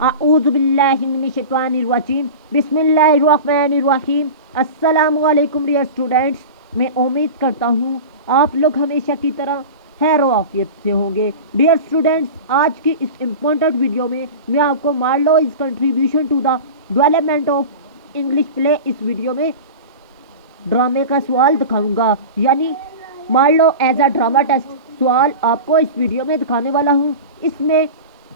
अऊज़ु बिल्लाहि मिनश शैतानिर रजीम बिस्मिल्लाहिर्रहमानिर्रहीम। अस्सलामु अलैकुम डियर स्टूडेंट्स। मैं उम्मीद करता हूँ आप लोग हमेशा की तरह खैर आफियत से होंगे। डियर स्टूडेंट्स, आज की इस इम्पोर्टेंट वीडियो में मैं आपको Marlowe is contribution to the development of English play इस वीडियो में ड्रामे का सवाल दिखाऊंगा, यानी Marlowe as a drama test सवाल आपको इस वीडियो में दिखाने वाला हूँ। इसमें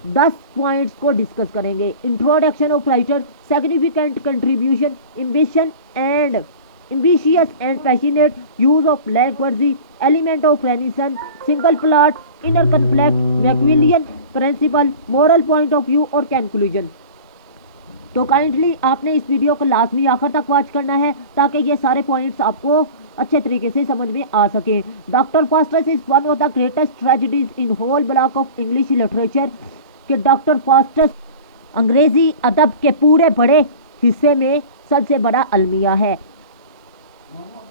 10 पॉइंट्स को डिस्कस करेंगे। Introduction of writer, significant contribution, ambition and ambitious and passionate use of language, element of renaissance, single plot, inner conflict, Machiavellian principle, moral point of view और कंक्लूजन। तो काइंडली आपने इस वीडियो को लाजमी आखिर तक वॉच करना है ताकि ये सारे पॉइंट्स आपको अच्छे तरीके से समझ में आ सके। Doctor Faustus is one of the greatest tragedies in whole block of English literature. कि डॉक्टर फास्टस अंग्रेजी अदब के पूरे बड़े हिस्से में सबसे बड़ा अलमिया है।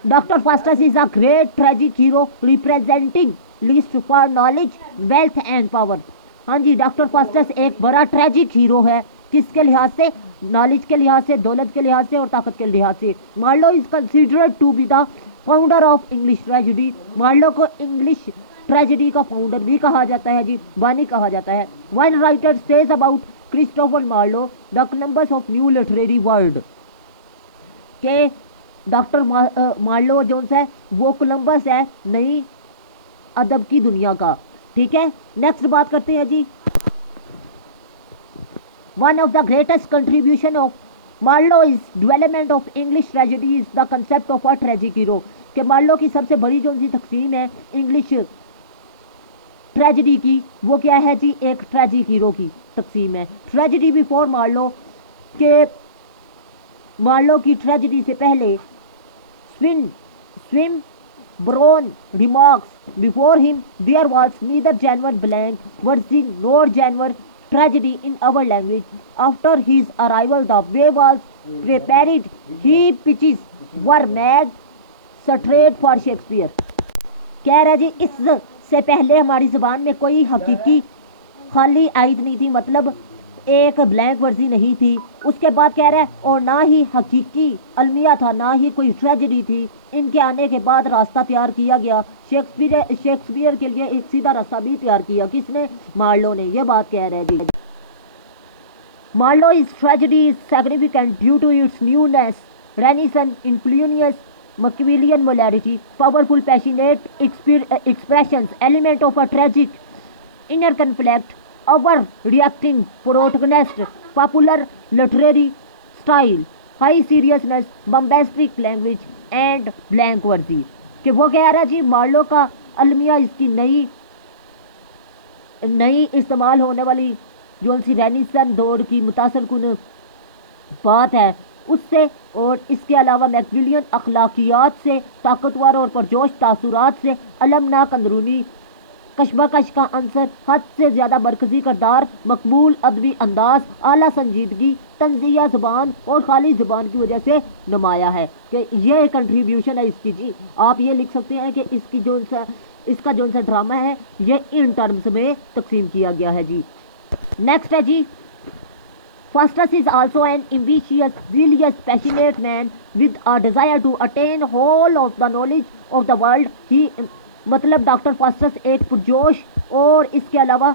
Doctor Faustus is a great tragic hero representing list for knowledge, wealth and power. हाँ जी, डॉक्टर फास्टस एक बड़ा ट्रेजिक हीरो है। किसके लिहाज से? नॉलेज के लिहाज से, दौलत के लिहाज से और ताकत के लिहाज से। Marlowe is considered to be the founder of English tragedy. Marlowe को इंग्लिश ट्रेजेडी का फाउंडर भी कहा जाता है जी, बानी कहा जाता है। One writer says about Christopher Marlowe the Columbus of new literary world. के डॉक्टर मार्लो जोन्स है वो कोलंबस है नई अदब की दुनिया का। ठीक है, नेक्स्ट बात करते हैं जी। One of the greatest contribution of Marlowe is development of English tragedy is the concept of a tragic hero. कि मार्लो की सबसे बड़ी जो सी तकसीम है इंग्लिश ट्रेजेडी की, वो क्या है जी? एक ट्रेजिक हीरो की तकसीम है। ट्रेजेडी बिफोर मार्लो, के मार्लो की ट्रेजेडी से पहले Swinburne remarks before him there was neither genuine blank verse nor genuine tragedy in our language. After his arrival the way was prepared, he pitches were made straight for Shakespeare। कह रहा जी इससे पहले हमारी ज़बान में कोई हकीकी खाली आयत नहीं थी, मतलब एक ब्लैंक वर्जी नहीं थी। उसके बाद कह रहा है और ना ही हकीकी अलमिया था, ना ही कोई ट्रेजेडी थी। इनके आने के बाद रास्ता तैयार किया गया। शेक्सपियर के लिए एक सीधा रास्ता भी तैयार किया। किसने? मार्लो ने। यह बात कह रहे हैं जी। Marlowe is tragedy is significant due to its newness, renaissance, influence, Machiavellian morality, powerful passionate expressions, element of a tragic inner conflict, overreacting protagonist, popular literary style, high seriousness, bombastic language and blank वर्जी। कि वो कह रहा जी Marlowe का अलमिया इसकी नई इस्तेमाल होने वाली जो सी रेनिसन दौर की मुतासर कुन बात है उससे, और इसके अलावा मैकियावेलियन अखलाकियात से, ताकतवर और परजोश तासुरात से, अलमनाक अंदरूनी कशमकश का अंसर, हद से ज़्यादा मरकजी करदार, मकबूल अदबी अंदाज, आला संजीदगी, तंजिया ज़बान और खाली ज़बान की वजह से नुमाया है। कि यह कंट्रीब्यूशन है इसकी जी। आप ये लिख सकते हैं कि इसका जो सा ड्रामा है ये इन टर्म्स में तकसीम किया गया है जी। नेक्स्ट है जी। Faustus is also an ambitious, zealous, passionate man with a desire to attain whole of the knowledge of the world. He मतलब डॉक्टर फास्टस एक पुरजोश और इसके अलावा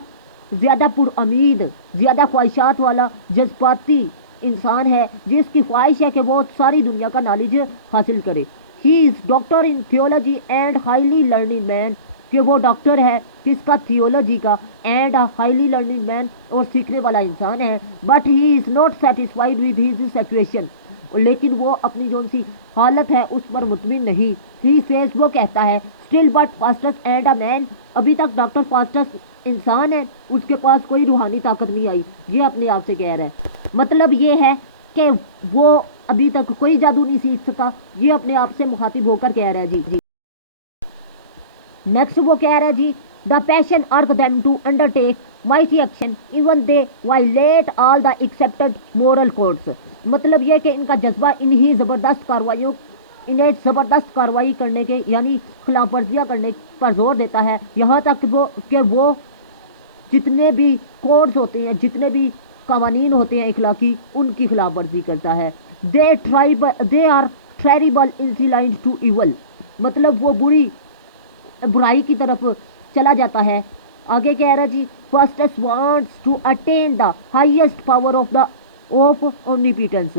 ज़्यादा पुरउम्मीद, ज़्यादा ख्वाहिशात वाला जज्बाती इंसान है जिसकी ख्वाहिश है कि वो सारी दुनिया का नॉलेज हासिल करे। He is doctor in theology and highly learning man. कि वो डॉक्टर है किसका? थियोलॉजी का। And a highly learning man, और सीखने वाला इंसान है। But he is not satisfied with his situation, लेकिन वो अपनी जो सी हालत है उस पर मुतमिन नहीं। ही सेज, वो कहता है, still but Faustus and a man, अभी तक डॉक्टर फास्टस इंसान है, उसके पास कोई रूहानी ताकत नहीं आई। ये अपने आप से कह रहा है। मतलब ये है कि वो अभी तक कोई जादू नहीं सीख सका। ये अपने आप से मुखातिब होकर कह रहा है जी। नेक्स्ट वो कह रहा है जी, the passion urged them to undertake mighty action even they violate all the accepted moral codes. मतलब यह कि इनका जज्बा इन्हीं ज़बरदस्त कार्रवाई करने के यानी खिलाफ वर्जियाँ करने पर जोर देता है। यहाँ तक कि वो जितने भी कोड्स होते हैं, जितने भी कवानीन होते हैं इखलाकी, उनकी खिलाफ वर्जी करता है। They are terrible inclined to evil, मतलब वो बुराई की तरफ चला जाता है। आगे कह रहा जी, Faustus wants to attain the highest power of omnipotence.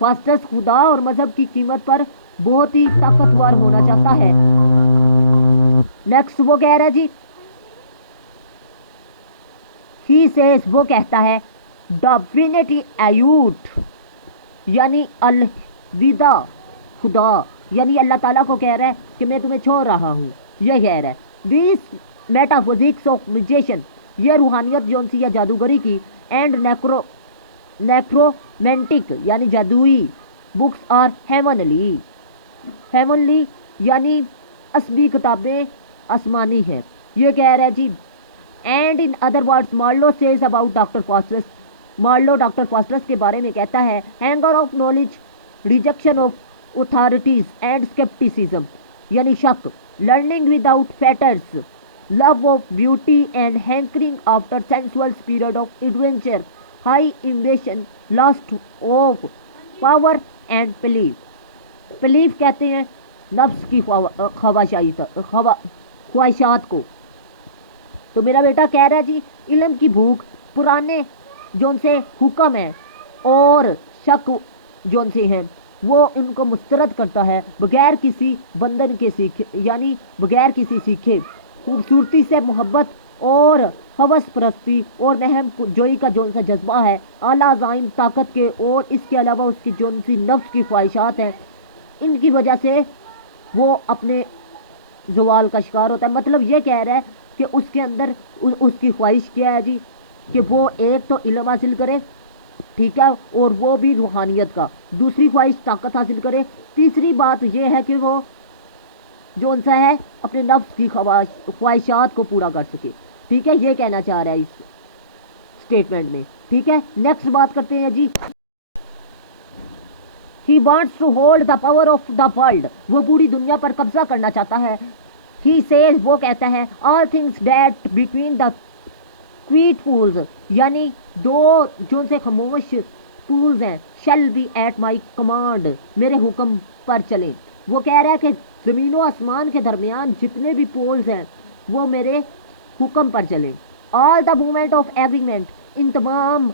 Faustus खुदा और मजहब की कीमत पर बहुत ही ताकतवर होना चाहता है। नेक्स्ट वो कह रहा है जी, ही सेज, वो कहता है, डिविनिटी एयूट, यानी अलविदा खुदा, यानी अल्लाह ताला को कह रहा है कि मैं तुम्हें छोड़ रहा हूँ, ये कह रहा है। दिस मेटाफिजिक्स ऑफ मैजिशियन, ये रूहानियत जोन सी या जादूगरी की, एंड नेक्रोमेंटिक यानी जादुई बुक्स आर हेवनली, हेवनली यानी असली किताबें आसमानी है, ये कह रहा है जी। And in other words Marlowe says about doctor Faustus, Marlowe doctor Faustus के बारे में कहता है, hunger of knowledge, rejection of authorities and scepticism, यानी शक, learning without fetters, love of beauty and hankering after sensual spirit of adventure, high ambition, lust of power and belief. Belief कहते हैं नफ्स की ख्वाहिशात को। तो मेरा बेटा कह रहा है जी, इल्म की भूख पुराने जोन से हुक्म है और शक जोन से हैं, वो उनको मुस्तरद करता है बगैर किसी बंधन के सीखे, यानी बगैर किसी सीखे। खूबसूरती से मोहब्बत और हवस परस्ती और महम जोई का जोन सा जज्बा है, आला ज़ाइम ताकत के, और इसके अलावा उसकी जोन सी नफ्स की ख्वाहिशात हैं, इनकी वजह से वो अपने जवाल का शिकार होता है। मतलब ये कह रहा है कि उसके अंदर उसकी ख्वाहिश क्या है जी, कि वो एक तो इल्म हासिल करे, ठीक है, और वो भी रूहानियत का। दूसरी ख्वाहिश ताकत हासिल करे। तीसरी बात ये है कि वो जो उनसा है अपने नफ्स की ख्वाहिशात को पूरा कर सके, ठीक है, ये कहना चाह रहा है इस स्टेटमेंट में, ठीक है। नेक्स्ट बात करते हैं जी, he wants to hold the power of the world, वो पूरी दुनिया पर कब्जा करना चाहता है। ही सेज, वो कहता है, all things that between the quite pools, यानी दो जो से खामोश पूल्स हैं, shall be at my command, मेरे हुक्म पर चलें। वो कह रहा है कि ज़मीन व आसमान के दरमियान जितने भी पोल्स हैं वो मेरे हुक्म पर चलें। All the movement of agreement, इन तमाम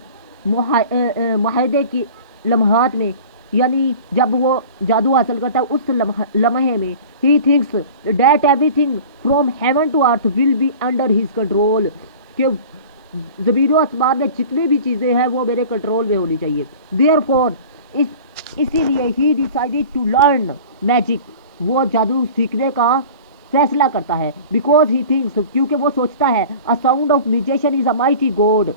माहदे की लम्हात में, यानी जब वो जादू हासिल करता है उस लम्हे में, he thinks that everything from heaven to earth will be under his control, कि ज़मीन आसमान में जितनी भी चीज़ें हैं वो मेरे कंट्रोल में होनी चाहिए। देयरफॉर, इसीलिए he decided to learn magic, वो जादू सीखने का फैसला करता है। बिकॉज ही थिंक्स, क्योंकि वो सोचता है, a sound of musician is a mighty God,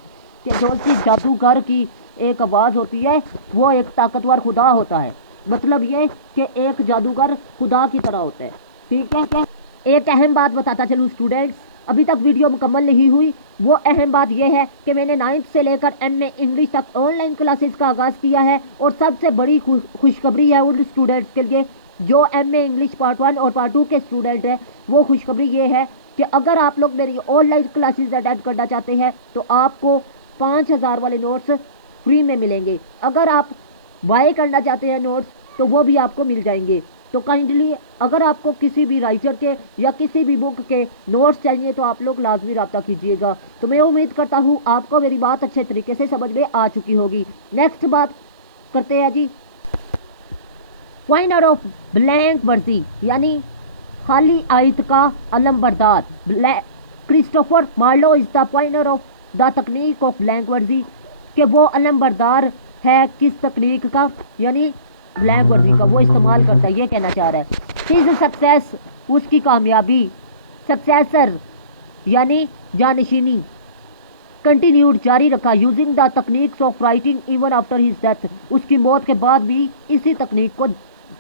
कि जो सी जादूगर की एक आवाज़ होती है वो एक ताकतवर खुदा होता है। मतलब ये कि एक जादूगर खुदा की तरह होता है, ठीक है। क्या एक अहम बात बताता चलूँ स्टूडेंट्स, अभी तक वीडियो मुकम्मल नहीं हुई। वो अहम बात यह है कि मैंने 9th से लेकर MA इंग्लिश तक ऑनलाइन क्लासेस का आगाज़ किया है, और सबसे बड़ी खुशखबरी है उन स्टूडेंट्स के लिए जो MA इंग्लिश पार्ट 1 और पार्ट 2 के स्टूडेंट हैं। वो खुशखबरी ये है कि अगर आप लोग मेरी ऑनलाइन क्लासेस अटेंड करना चाहते हैं तो आपको 5000 वाले नोट्स फ्री में मिलेंगे। अगर आप बाय करना चाहते हैं नोट्स तो वो भी आपको मिल जाएंगे। तो काइंडली अगर आपको किसी भी राइटर के या किसी भी बुक के नोट्स चाहिए तो आप लोग लाजमी रब्ता कीजिएगा। तो मैं उम्मीद करता हूँ आपको मेरी बात अच्छे तरीके से समझ में आ चुकी होगी। नेक्स्ट बात करते हैं जी, पॉइंटर ऑफ ब्लैंक वर्जी, यानी खाली आयत का अलम बरदार। Christopher Marlowe is the pointer of the तकनीक ऑफ ब्लैंक वर्जी, कि वो अलम बरदार है किस तकनीक का, यानी ब्लैंक वर्जी का वो इस्तेमाल करता है, ये कहना चाह रहा है। हिज सक्सेस, उसकी कामयाबी, सक्सेसर यानी जानशीनी, कंटिन्यूड जारी रखा, using the techniques of writing even after his death, उसकी मौत के बाद भी इसी तकनीक को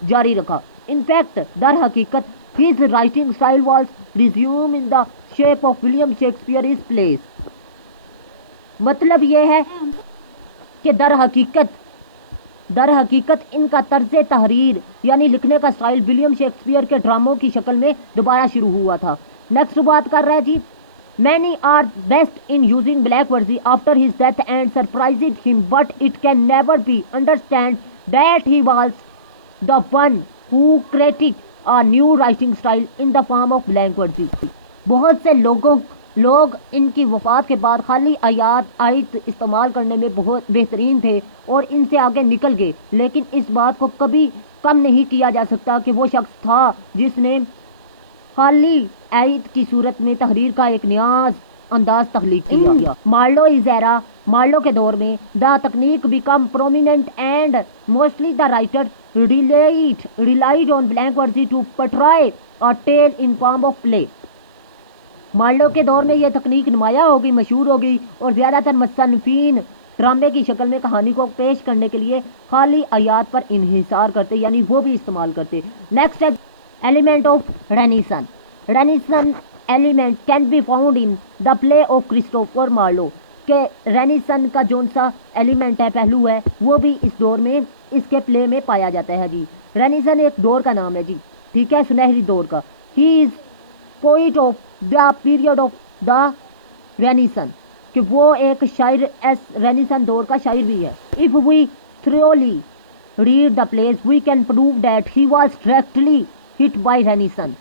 जारी रखा। इनफैक्ट दर हकीकत his writing style was resume in the shape of William Shakespeare is place. मतलब यह है कि दर हकीकत इनका तर्ज तहरीर यानी लिखने का स्टाइल विलियम शेक्सपियर के ड्रामों की शक्ल में दोबारा शुरू हुआ था। नेक्स्ट बात कर रहा है जी, Many are best in using Blackworthy after his death and surprised him, but it can never be understand that he was the one who created a new writing style in the form of Blackworthy. बहुत से लोग इनकी वफात के बाद खाली आयत इस्तेमाल करने में बहुत बेहतरीन थे और इनसे आगे निकल गए, लेकिन इस बात को कभी कम नहीं किया जा सकता कि वो शख्स था जिसने खाली आयत की सूरत में तहरीर का एक नया अंदाज तख्लीक किया। मार्लो इज एरा, मार्लो के दौर में द तकनीक become prominent and mostly the writer relied on Blackworthy to portray a tale in form of play। Marlowe के दौर में यह तकनीक नुमाया हो गई, मशहूर हो गई और ज़्यादातर मुसन्निफ़ीन ड्रामे की शक्ल में कहानी को पेश करने के लिए खाली आयात पर इन्हिसार करते, यानी वो भी इस्तेमाल करते। नेक्स्ट है element of renaissance. Renaissance element can be found in the play of Christopher Marlowe के रेनेसन का जोन सा एलिमेंट है, पहलू है, वो भी इस दौर में इसके प्ले में पाया जाता है जी। रेनेसन एक दौर का नाम है जी, ठीक है, सुनहरी दौर का। He is poet of the period of the renaissance, कि वो एक शायर रेनेसन दौर का शायर भी है। If we thoroughly read the plays we can prove that he was directly hit by renaissance.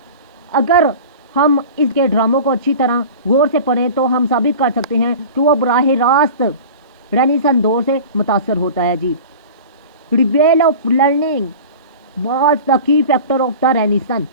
अगर हम इसके ड्रामों को अच्छी तरह गौर से पढ़ें तो हम साबित कर सकते हैं कि वो बराह रास्त रेनेसन दौर से मुतासर होता है जी। Revival of learning was the key factor of the renaissance,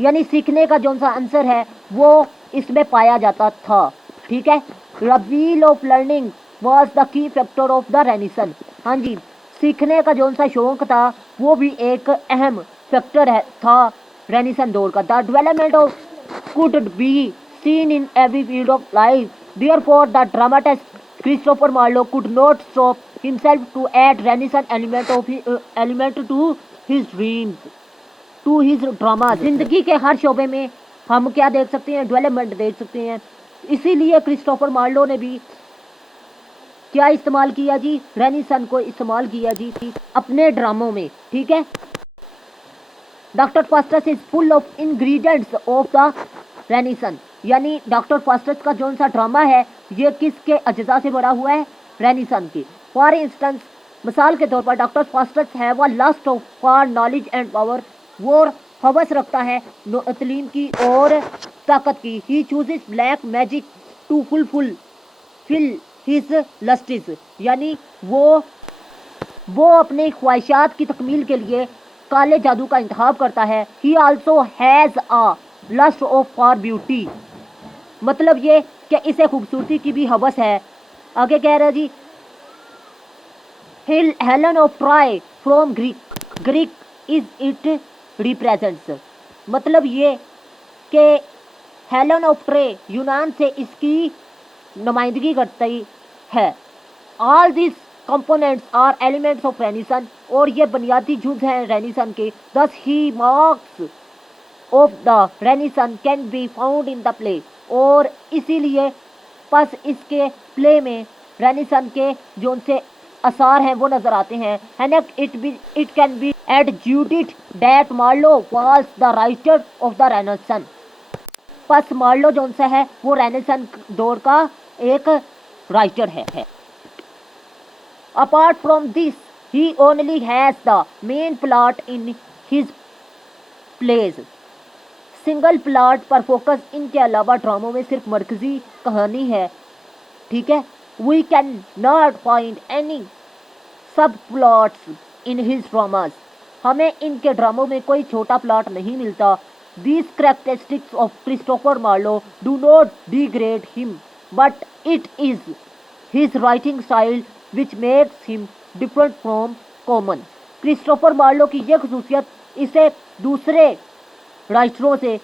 यानी सीखने का जो सा आंसर है वो इसमें पाया जाता था, ठीक है। Revival of learning was the key factor of the renaissance, हाँ जी, सीखने का जो सा शौक था वो भी एक अहम फैक्टर है था रेनेसन दौर का। The development of could be seen in every field of life, therefore the dramatist Christopher Marlowe could not stop himself to add renaissance element to his dreams, to his drama. जिंदगी के हर शोबे में हम क्या देख सकते हैं, डेवलपमेंट देख सकते हैं। इसीलिए क्रिस्टोफर मार्लो ने भी क्या इस्तेमाल किया जी, रेनेसन को इस्तेमाल किया जी अपने ड्रामों में, ठीक है। Doctor Faustus is full of ingredients of the renaissance, यानी डॉक्टर फास्टस का जो सा ड्रामा है ये किसके अज्जा से बड़ा हुआ है, रेनेसन के। फॉर इंस्टेंस, मिसाल के तौर पर डॉक्टर फास्टस है वह lust of for knowledge and power, वो हवस रखता है तलीम की और ताकत की। He chooses black magic to fulfil his lusts, यानी वो अपने ख्वाहिशात की तकमील के लिए काले जादू का इंतखाब करता है। He also has a lust of for beauty, मतलब ये कि इसे खूबसूरती की भी हवस है। आगे कह रहा है जी, Helen of Troy from Greek is it represents, मतलब ये कि हेलन ऑफ ट्रे यूनान से इसकी नुमाइंदगी करती है। All this components are elements of renaissance, और ये बुनियादी जुज़ हैं रेनेसन के। Thus the marks of the renaissance can be found in the play, और इसीलिए बस इसके प्ले में रेनेसन के जो उनसे आसार हैं वो नजर आते हैं। It can be adjudicated that Marlowe was the writer of the Renaissance, बस मार्लो जो सा है वो रेनेसन दौर का एक राइटर है। Apart from this he only has the main plot in his plays, single plot पर फोकस इनके अलावा ड्रामों में सिर्फ मरकजी कहानी है, ठीक है। We can not find any sub plots in his dramas, हमें इनके ड्रामों में कोई छोटा प्लॉट नहीं मिलता। These characteristics of Christopher Marlowe do not degrade him, but it is his writing style which makes him different from common. Christopher Marlowe की यह खसूसियत इसे दूसरे राइटरों से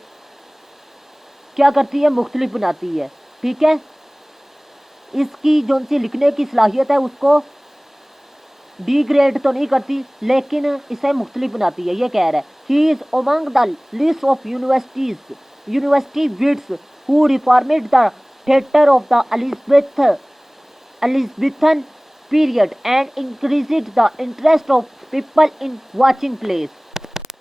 क्या करती है, मुख्तलिफ बनाती है, ठीक है। इसकी जो सी लिखने की सलाहियत है उसको डिग्रेड तो नहीं करती, लेकिन इसे मुख्तलिफ बनाती है, ये कह रहा है। He is among the list of university wits who reformed the theatre of the Elizabethan period and increased the interest of people in watching plays.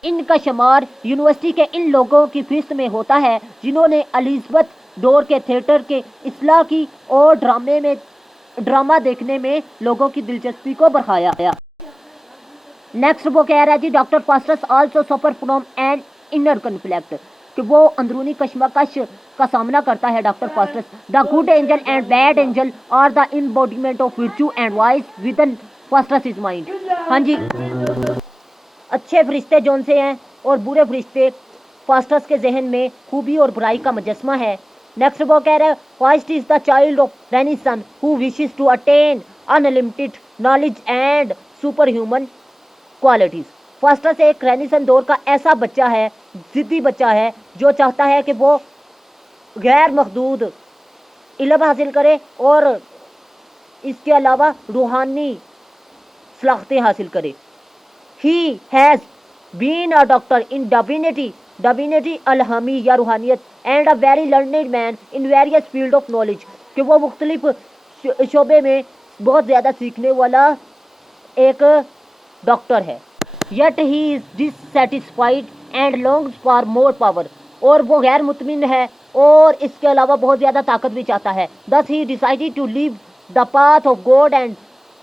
इनका शुमार यूनिवर्सिटी के इन लोगों की फहरिस्त में होता है जिन्होंने एलिज़ाबेथ दौर के थिएटर के इस्लाह की और ड्रामा देखने में लोगों की दिलचस्पी को बढ़ाया गया। नेक्स्ट वो कह रहा है जी, doctor Faustus also suffer from an inner conflict, कि वो अंदरूनी कश्मकश का सामना करता है। Doctor Faustus, the good angel and bad angel are the embodiment of virtue and vice within Faustus is mind. हाँ जी, अच्छे फरिश्ते जौन से हैं और बुरे फरिश्ते फास्टस के जहन में खूबी और बुराई का मुजस्मा है। नेक्स्ट वो कह रहा है, Faust is the child of renaissance who wishes to attain unlimited knowledge and super human qualities. Faustus एक रेनेसांस दौर का ऐसा बच्चा है, जिद्दी बच्चा है, जो चाहता है कि वो गैर महदूद इल्म हासिल करे और इसके अलावा रूहानी सलाखतें हासिल करे। He has been a doctor in divinity अलहमी या रूहानियत and a very learned man in various field of knowledge, कि वो मुख्तलिफ शोबे में बहुत ज़्यादा सीखने वाला एक डॉक्टर है। Yet he is dissatisfied and longs for more power, और वो गैर मुतमिन है और इसके अलावा बहुत ज़्यादा ताकत भी चाहता है। Thus he decided to leave the path of God and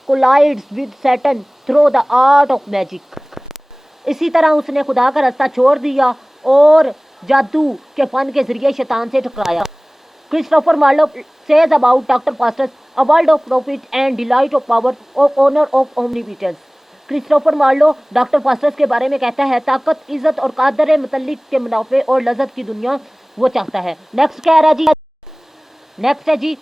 collides with Satan through the art of magic। इसी तरह उसने खुदा का रास्ता छोड़ दिया और जादू के फन के जरिए शैतान से टकराया। Christopher Marlowe says about Dr. Faustus, a world of profit and delight of power of honor of omnipotence। Christopher Marlowe doctor Faustus के बारे में कहता है, ताकत, इज्जत और कादर मुतल्लिक के मुनाफे और लज्जत की दुनिया वो चाहता है। नेक्स्ट है जी,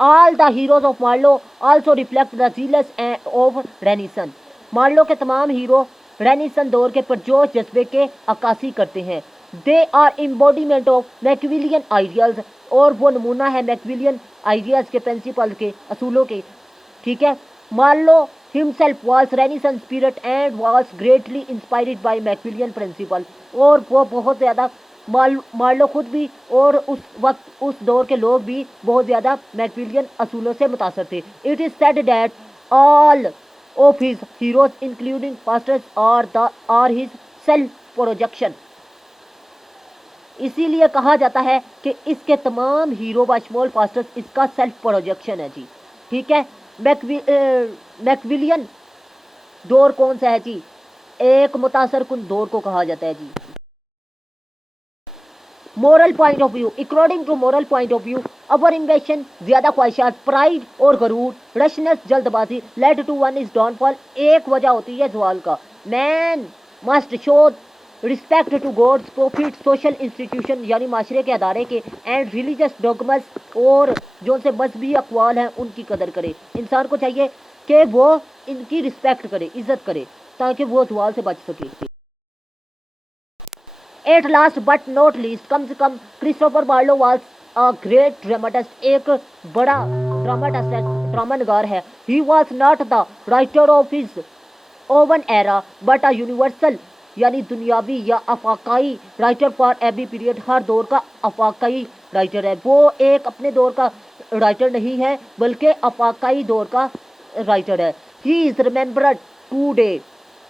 all the heroes of Marlowe also reflect the zealous of renaissance. Marlowe के तमाम हीरो रेनेसांस दौर के पुरजोश जज्बे के अक्कासी करते हैं। They are embodiment of Machiavellian ideals, और वो नमूना है मैकियावेलियन आइडियाज के, प्रिंसिपल के, असूलों के। ठीक है, Marlowe himself was renaissance spirit and was greatly inspired by Machiavellian principle, और वो बहुत ज़्यादा मार्लो खुद भी और उस वक्त उस दौर के लोग भी बहुत ज़्यादा मैकियावेलियन असूलों से मुतासर थे। It is said that all of his heroes including Faustus are his self projection। इसीलिए कहा जाता है कि इसके तमाम हीरो बशमूल फास्टस इसका सेल्फ प्रोजेक्शन है जी। ठीक है, मैकियावेलियन दौर कौन सा है जी? एक मुतासर कुन दौर को कहा जाता है जी। Moral point of view, according to moral point of view, our invasion, ज्यादा ख्वाहिशात, प्राइड और गरूर, रशनेस, जल्दबाजी, led to one is downfall, एक वजह होती है जवाल का। Man must show respect to gods, prophet, social institution यानी माशरे के अदारे के, एंड रिलीजियस डॉगमस, और जो से मजहबी अकवाल हैं उनकी कदर करे। इंसान को चाहिए कि वो इनकी रिस्पेक्ट करे, इज्जत करे, ताकि वो जवाल से बच सके। At last but not least, कम से कम Christopher Marlowe was a great dramatist, एक बड़ा ड्रामा नगार है। He was not the writer of his own era but a universal यानी दुनियावी या अफाकाई राइटर फॉर एवरी पीरियड, हर दौर का अफाकाई राइटर है। वो एक अपने दौर का राइटर नहीं है बल्कि अफाकाई दौर का राइटर है। He is remembered today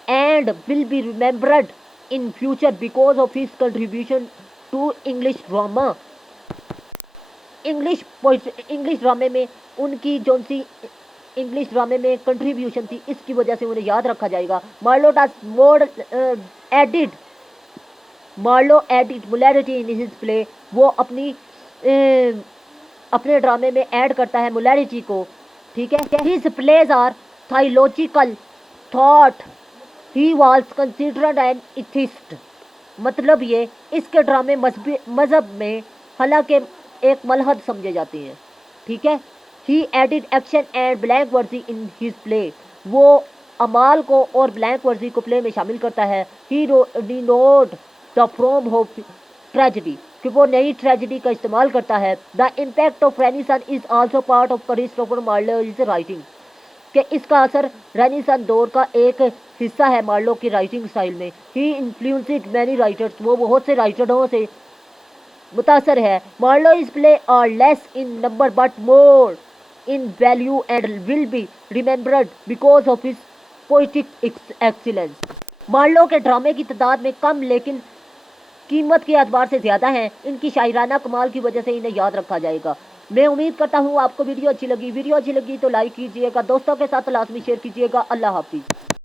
and will be remembered in future because of his contribution to English drama। English ड्रामे में उनकी जो सी इंग्लिश ड्रामे में कंट्रीब्यूशन थी, इसकी वजह से उन्हें याद रखा जाएगा। Marlowe added morality in his play, वो अपने ड्रामे में ऐड करता है मोलैरिटी को। ठीक है, his plays are theological thought, he was considered an atheist, मतलब ये इसके ड्रामे मजहब में हालांकि एक मलहद समझे जाते हैं। ठीक है, he added action and blank verse in his play, वो अमाल को और ब्लैंक वर्जी को प्ले में शामिल करता है। He denote the form of tragedy, कि वो नई ट्रेजेडी का इस्तेमाल करता है। The impact of renaissance is also part of Christopher Marlowe's writing, कि इसका असर रेनेसांस दौर का एक हिस्सा है मार्लो की राइटिंग स्टाइल में। ही इन्फ्लुएंस्ड मैनी राइटर्स, वो बहुत से राइटरों से मुतासर है। Marlowe is play are less in number but more in value and will be remembered because of his poetic excellence. Marlowe के ड्रामे की तादाद में कम लेकिन कीमत के एतबार से ज़्यादा हैं। इनकी शायराना कमाल की वजह से इन्हें याद रखा जाएगा। मैं उम्मीद करता हूँ आपको वीडियो अच्छी लगी तो लाइक कीजिएगा, दोस्तों के साथ लाजमी शेयर कीजिएगा। अल्लाह हाफिज़।